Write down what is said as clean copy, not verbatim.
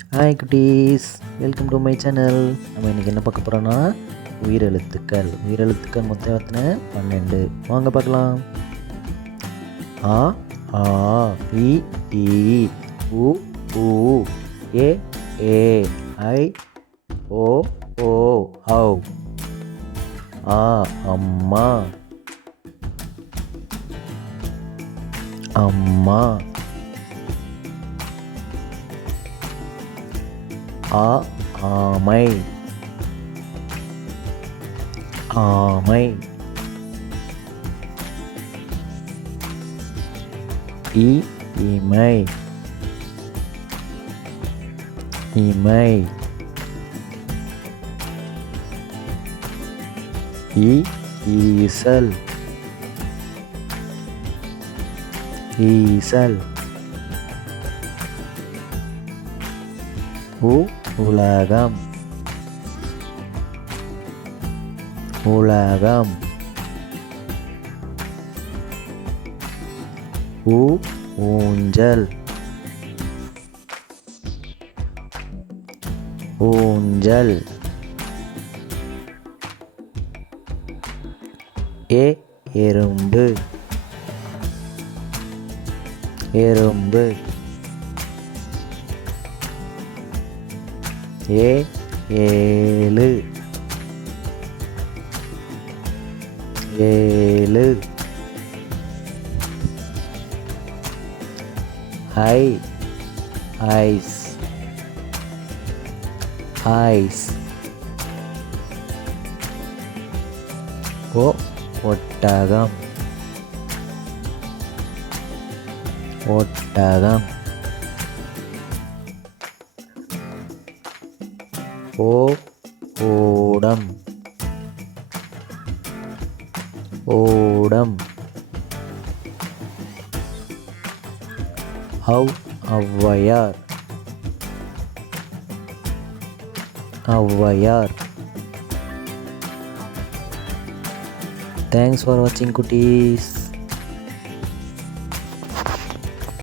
Hi குட்டீஸ், welcome to my channel. நம்ம இன்றைக்கி என்ன பார்க்க போகிறோன்னா உயிரெழுத்துக்கள் மொத்தம் எத்தனை? 12. வாங்க பார்க்கலாம். ஆ ஆ இ ஈ உ ஊ ஏ ஏ ஐ ஓ ஓ ஔ. ஆ அம்மா அம்மா. ஆ ஆமை ஆமை. இ இமை இமை. இ ஈசல் ஈசல். உ உலகம் உலகம். ஊ ஊஞ்சல் ஊஞ்சல். ஏ எறும்பு எறும்பு. ஏ ஏழு ஏழு. ஐ ஐஸ் ஐஸ். ஓ ஒட்டகம் ஒட்டகம். ஓ ஓடம் ஓடம். ஔ ஔவையார் ஔவையார். தேங்க்ஸ் ஃபார் வாட்சிங் குட்டீஸ்.